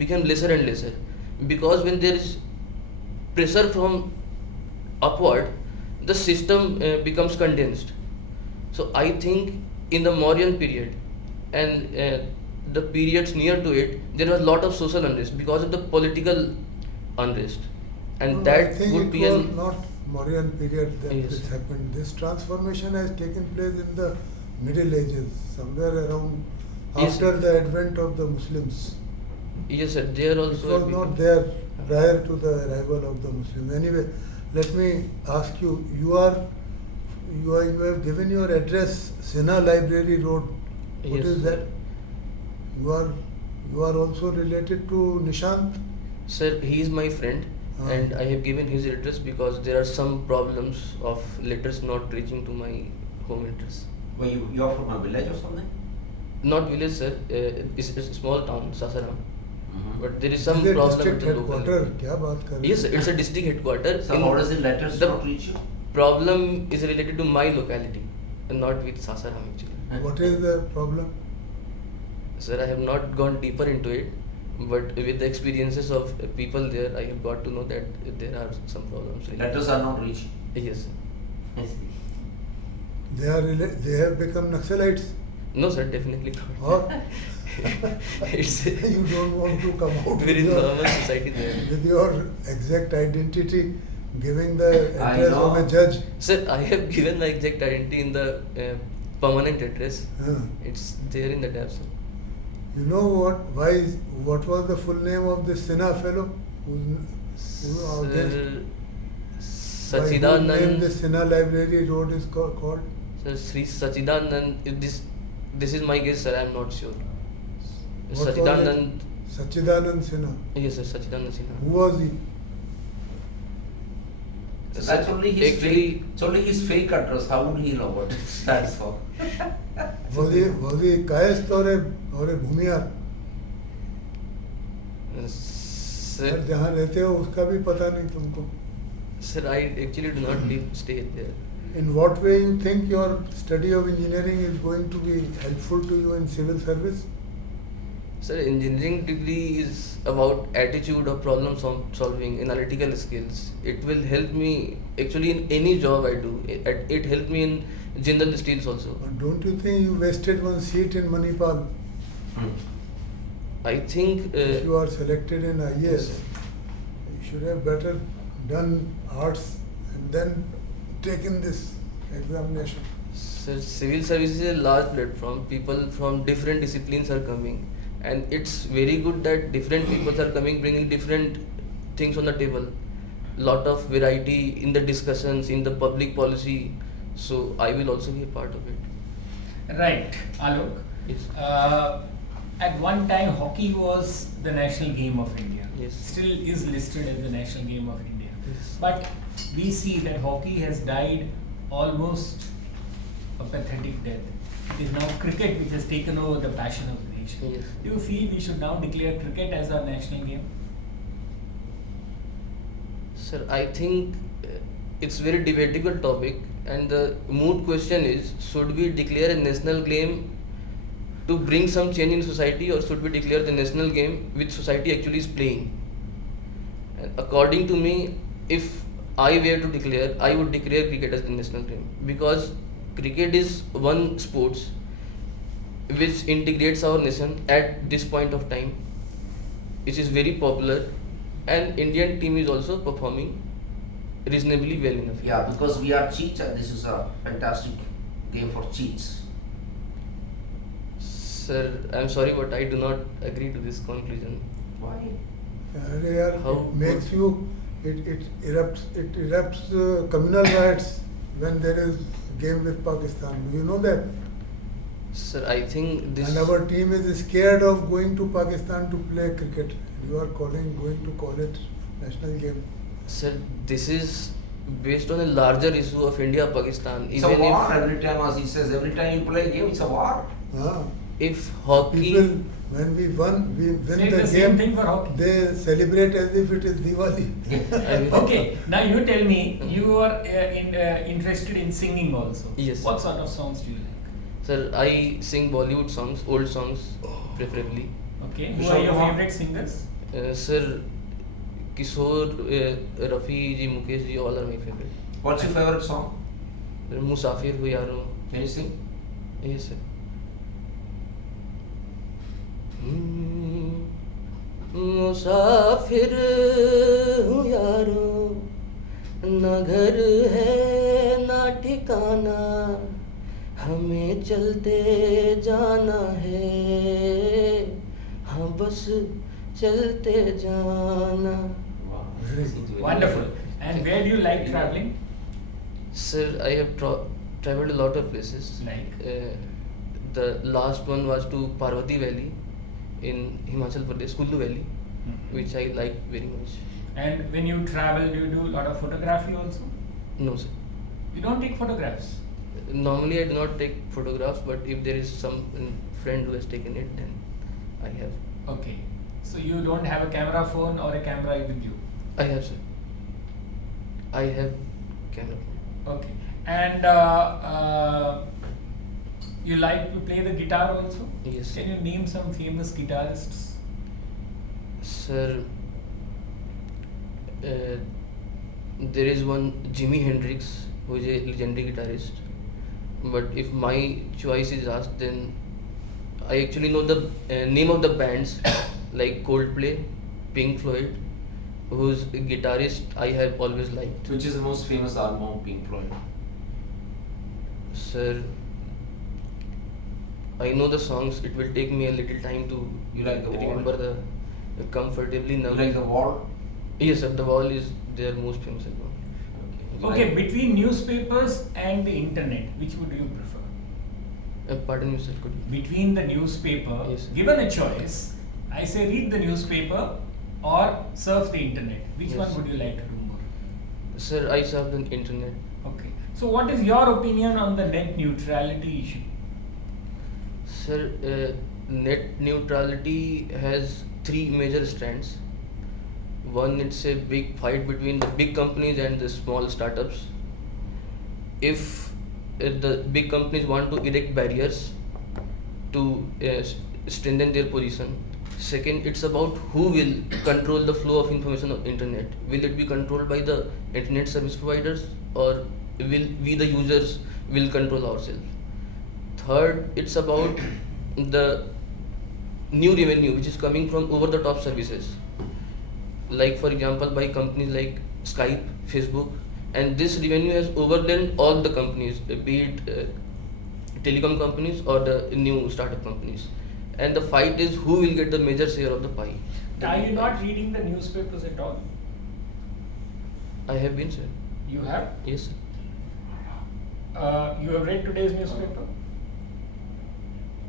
became lesser and lesser, because when there is pressure from upward, the system becomes condensed. So I think in the Mauryan period and the periods near to it, there was a lot of social unrest because of the political unrest, and No, that I think would it be was an not Mauryan period that Yes. this happened. This transformation has taken place in the Middle Ages, somewhere around Yes. after the advent of the Muslims. yes sir. There It also was not there prior to the arrival of the Muslims. Anyway, let me ask you: you have given your address, Sinha Library Road. What Yes, is sir. that? You are also related to Nishant. Sir, he is my friend, Ah. and I have given his address because there are some problems of letters not reaching to my home address. Well, you are from a village or something? Not village, sir. It's a small town, Sasaram. Mm-hmm. But there is some Is it problem district with the local. headquarter? क्या बात कर रहे Yes, हैं? sir, it's a district headquarter. So how does the letters the not reach you? problem is related to my locality and not with Sasaram actually. What is the problem? Sir, I have not gone deeper into it, but with the experiences of people there, I have got to know that there are some problems. Letters are not reaching. Yes, sir. I see. They have become Naxalites. No, sir, definitely not. Or It's you don't want to come out very with your, normal society there. with your exact identity, giving the I address of a know. judge. Sir, I have given my exact identity in the permanent address. Huh. It's there in the tab, sir. You know what? What was the full name of this Sinha fellow? Who are Sir, by whose name Sachidanand. this Sinha Library Road is called? Sir, Sri Sachidanand. This is my guess, sir. I am not sure. What was Sachidanand. it? Sachidanand Sinha. Yes, sir. Sachidanand Sinha. Who was he? So Sir, that's only his actually, fake. It's only his fake address. How would he know what it stands for? Was he Kayast or a Bhumiyar? Sir, यार जहाँ रहते हो उसका भी पता नहीं तुमको. sir, I actually do not stay there. In what way you think your study of engineering is going to be helpful to you in civil service? Sir, engineering degree is about attitude of problem solving, analytical skills. It will help me actually in any job I do. It helped me in general steels also. But don't you think you wasted one seat in Manipal? I think If you are selected in IAS, yes, sir. you should have better done arts and then taken this examination. Sir, civil service is a large platform. People from different disciplines are coming, and it's very good that different people are coming, bringing different things on the table. Lot of variety in the discussions, in the public policy. So I will also be a part of it. Right, Alok. Yes. At one time, hockey was the national game of India. Yes. Still is listed as the national game of India. Yes. But we see that hockey has died almost a pathetic death. It is now cricket which has taken over the passion of the nation. Yes. Do you feel we should now declare cricket as our national game? Sir, I think it's very debatable topic, and the moot question is: should we declare a national game to bring some change in society, or should we declare the national game which society actually is playing? And according to me, if I were to declare, I would declare cricket as the national game, because cricket is one sports which integrates our nation at this point of time, which is very popular, and Indian team is also performing reasonably well enough. Yeah, because we are cheats and this is a fantastic game for cheats. Sir, I'm sorry, but I do not agree to this conclusion. Why? अरे यार, How it makes you, it erupts communal riots when there is game with Pakistan. Do you know that? Sir, I think this. And our team is scared of going to Pakistan to play cricket. You are going to call it national game. Sir, this is based on a larger issue of India-Pakistan. It's a war every time, as he says. Every time you play a game, it's a war. If hockey. People, when we win Say the the same game, thing for hockey. they celebrate as if it is Diwali. Okay, now you tell me, you are interested in singing also. Yes. What sort of songs do you like? Sir, I sing Bollywood songs, old songs, preferably. Okay. Who Kishore are your Kumar? favorite singers? Sir, Kishore, Rafi ji, Mukesh ji, all are my favorite. What's your favorite song? Musafir ho yaaro. Can you sing? Yes, sir. मुसाफिर हूँ यारो, ना घर है ना ठिकाना, हमें चलते जाना है, हाँ बस चलते जाना. Wow. Very Seems very Wonderful. good. And where do you like traveling? Sir, I have traveled a lot of places. Like? The last one was to Parvati Valley in Himachal Pradesh, Kullu Valley, which I like very much. And when you travel, do you do a lot of photography also? No, sir. You don't take photographs? Normally I do not take photographs, but if there is some friend who has taken it, then I have. Okay. So you don't have a camera phone or a camera with you? I have, sir. I have camera. Okay. And you like to play the guitar also? Yes. Can you name some famous guitarists? Sir, there is one Jimi Hendrix, who is a legendary guitarist. But if my choice is asked, then I actually know the name of the bands like Coldplay, Pink Floyd, whose guitarist I have always liked. Which is the most famous album of Pink Floyd? Sir, I know the songs. It will take me a little time to You like The Wall? remember the comfortably You numb. like The Wall? Yes, sir. The Wall is their most famous album. You Okay, like- between newspapers and the internet, which would you prefer? Pardon me, sir. Could you? Between the newspaper, Yes, sir. given a choice, I say read the newspaper or surf the internet. Which Yes. one would you like to do more? Sir, I surf the internet. Okay. So what is your opinion on the net neutrality issue? Sir, net neutrality has three major strands. One, it's a big fight between the big companies and the small startups. If the big companies want to erect barriers to strengthen their position. Second, it's about who will control the flow of information on internet. Will it be controlled by the internet service providers, or will we the users will control ourselves? Third, it's about the new revenue which is coming from over the top services, like for example by companies like Skype, Facebook, and this revenue has overwhelmed all the companies, be it telecom companies or the new startup companies, and the fight is who will get the major share of the pie. Are you not reading the newspapers at all? I have been, sir. You have? Yes, sir. You have read today's newspaper?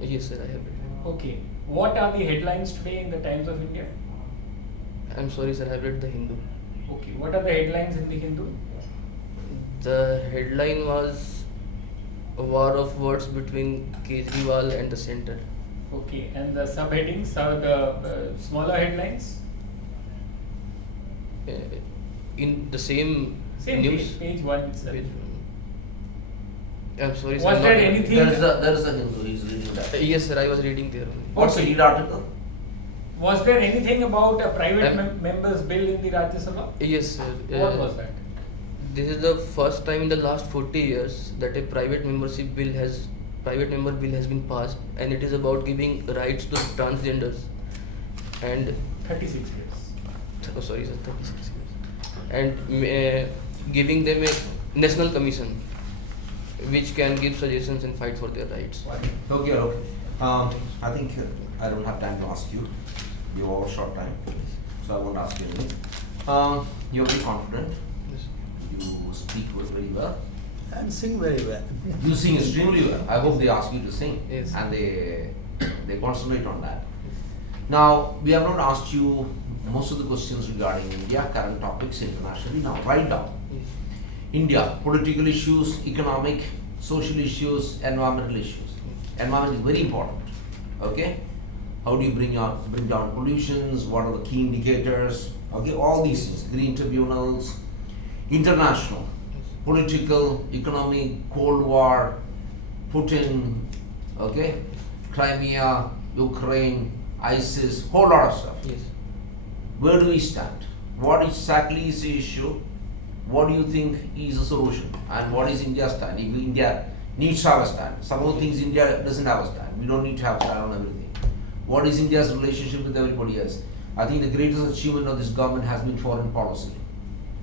Yes, sir, I have read. Okay. What are the headlines today in the Times of India? I'm sorry, sir, I have read the Hindu. Okay. What are the headlines in the Hindu? The headline was a war of words between Kejriwal and the center. Okay. And the subheadings are the smaller headlines? In the same news. Page 1 itself. Page one. I'm sorry, sir. Was I'm there not- anything? There is a Hindu, he's reading that. Yes, sir, I was reading there only. What's the lead article? Was there anything about a private I'm- members bill in the Rajya Sabha? Yes, sir. What was that? This is the first time in the last 40 years that a private member bill has been passed, and it is about giving rights to transgenders and 36 years. oh, sorry, sir, 36 years, and giving them a national commission which can give suggestions and fight for their rights. Okay, okay. I think I don't have time to ask you. You have a short time, so I won't ask you anything. You're very confident. Yes. You speak very well. And sing very well. You sing extremely well. I hope they ask you to sing, Yes. and they concentrate on that. Now, we have not asked you most of the questions regarding India, current topics internationally. Now, write down Yes. India, political issues, economic, social issues, environmental issues. Environment is very important. Okay? How do you bring down pollutions? What are the key indicators? Okay, all these things. Green tribunals, international, political, economic, Cold War, Putin, okay, Crimea, Ukraine, ISIS, whole lot of stuff. Yes. Where do we stand? What exactly is the issue? What do you think is the solution? And what is India's stand? If India needs to have a stand, some of the things India doesn't have a stand. We don't need to have a stand on everything. What is India's relationship with everybody else? I think the greatest achievement of this government has been foreign policy,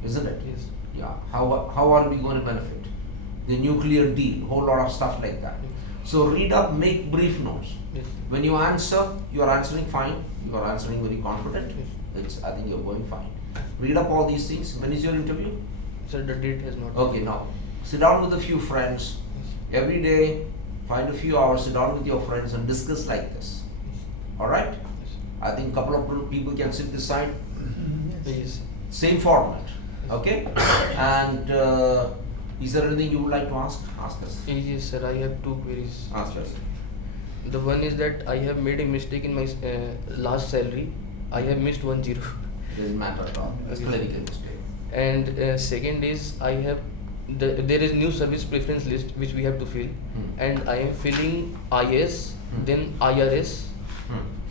isn't it? Yes. Yeah. How are we going to benefit? The nuclear deal, whole lot of stuff like that. So read up, make brief notes. Yes. When you answer, you are answering fine. You are answering very confident. Yes. I think you're going fine. Read up all these things. When is your interview? Sir, the date has not. Okay, now sit down with a few friends. Yes. Every day, find a few hours, sit down with your friends and discuss like this. Alright? Yes. I think couple of people can sit this side. Yes. Same format. Okay? And is there anything you would like to ask? Ask us. Yes, sir. I have two queries. Ask us. The one is that I have made a mistake in my last salary. I have missed 1 0. Doesn't matter at all. It's Okay. clerical mistake. And second is there is new service preference list which we have to fill, and I am filling IS, then IRS,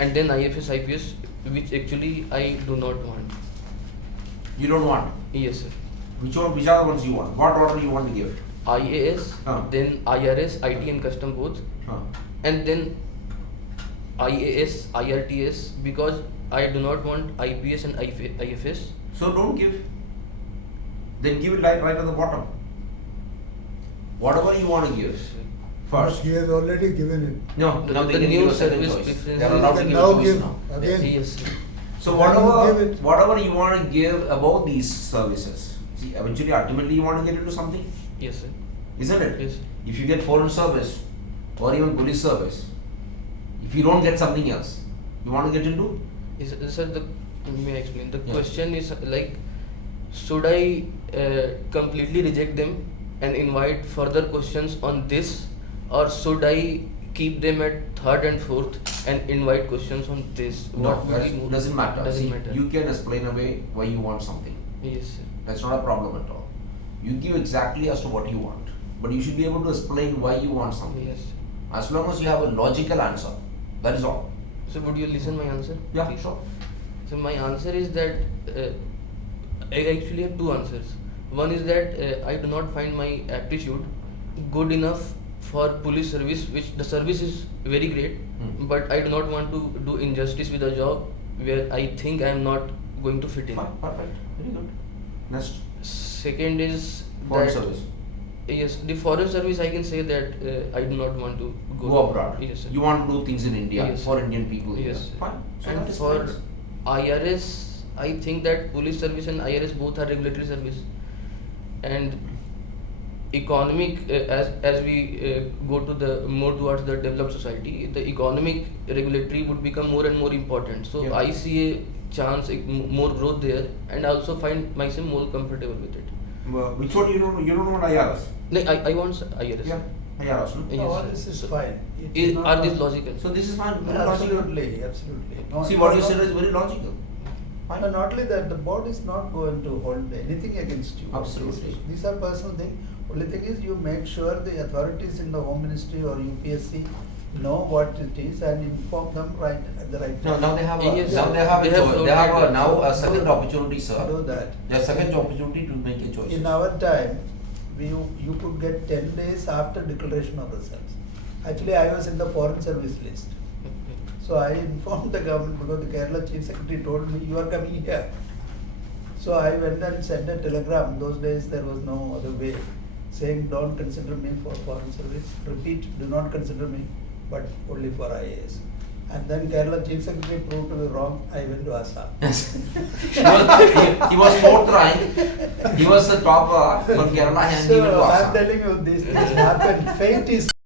and then IFS, IPS, which actually I do not want. You don't want. Yes, sir. Which are the ones you want? What order you want to give? IAS, then IRS, IT and custom both, and then IAS, IRTS, because I do not want IPS and IFS. So don't give. Then give it right at the bottom. Whatever you want to give first. He has already given it. No, The- now the they can new give a second service choice. preference They are is- allowed to Can give now a choice give now. again. Yes, sir. So Can you whatever, give it? whatever you want to give about these services, see, eventually, ultimately, you want to get into something, Yes, sir. isn't it? Yes. If you get foreign service or even police service, if you don't get something else, you want to get into? Yes, sir. May I explain? The Yeah. question is like, should I completely reject them and invite further questions on this, or should I keep them at third and fourth and invite questions on this? No, What would that be more- doesn't matter. Doesn't See, matter. you can explain away why you want something. Yes, sir. That's not a problem at all. You give exactly as to what you want, but you should be able to explain why you want something. Yes. As long as you have a logical answer, that is all. So would you listen my answer? Yeah, please? sure. So my answer is that I actually have two answers. One is that I do not find my aptitude good enough for police service, which the service is very great, but I do not want to do injustice with a job where I think I am not going to fit in. Fine, perfect, very good. Next, Second is foreign that service. yes, the foreign service I can say that I do not want to Go abroad. Yes, sir. You want to do things in India Yes. for Indian people. Yes, here. sir. Fine. So And that is for nice. IRS, I think that police service and IRS both are regulatory service, and economic as we go to the more towards the developed society, the economic regulatory would become more and more important. So Yeah. I see a chance more growth there, and I also find myself more comfortable with it. Which one you don't want IRS? Like I want IRS. Yeah, IRS. No? Yes, No, all sir. this is So, fine. It is not Are a- these logical? So this is fine. very logical. Absolutely, absolutely. No, See it what is you said not- is very logical. Fine. No, not only that, the board is not going to hold anything against you. Absolutely. These are personal things. Only thing is you make sure the authorities in the Home Ministry or UPSC know what it is and inform them right at the right No, time. now they have a, Yes, now sir. they have a They have choice. They have a, floated now a that. second Do- opportunity, sir. Do that. There's second opportunity to make a choice. In our time, you could get 10 days after declaration of results. Actually, I was in the foreign service list. So I informed the government because the Kerala Chief Secretary told me, you are coming here. So I went and sent a telegram. Those days there was no other way, saying don't consider me for foreign service. Repeat, do not consider me, but only for IAS. And then Kerala Chief Secretary proved to be wrong. I went to Assam. he was fourth rank. He was the top from Kerala and he went to So I'm Assam. telling you, these things happen. Fate is